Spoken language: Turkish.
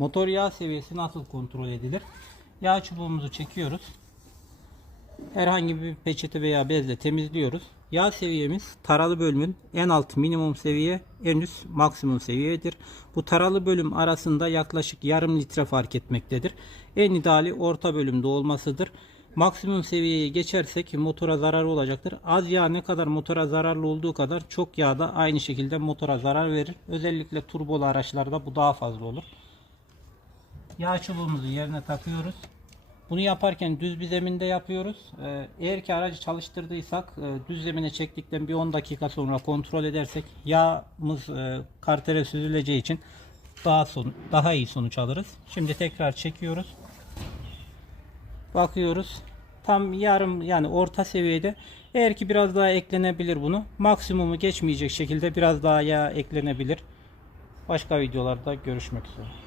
Motor yağ seviyesi nasıl kontrol edilir? Yağ çubuğumuzu çekiyoruz. Herhangi bir peçete veya bezle temizliyoruz. Yağ seviyemiz taralı bölümün en alt minimum seviye, en üst maksimum seviyedir. Bu taralı bölüm arasında yaklaşık yarım litre fark etmektedir. En ideali orta bölümde olmasıdır. Maksimum seviyeyi geçersek motora zarar olacaktır. Az yağ ne kadar motora zararlı olduğu kadar çok yağ da aynı şekilde motora zarar verir. Özellikle turbolu araçlarda bu daha fazla olur. Yağ çubuğumuzu yerine takıyoruz. Bunu yaparken düz bir zeminde yapıyoruz. Ee, Eğer ki aracı çalıştırdıysak e, düz zemine çektikten bir 10 dakika sonra kontrol edersek yağımız e, kartere süzüleceği için daha son, daha iyi sonuç alırız. Şimdi tekrar çekiyoruz. Bakıyoruz. Tam yarım yani orta seviyede. Eğer ki biraz daha eklenebilir bunu. Maksimumu geçmeyecek şekilde biraz daha yağ eklenebilir. Başka videolarda görüşmek üzere.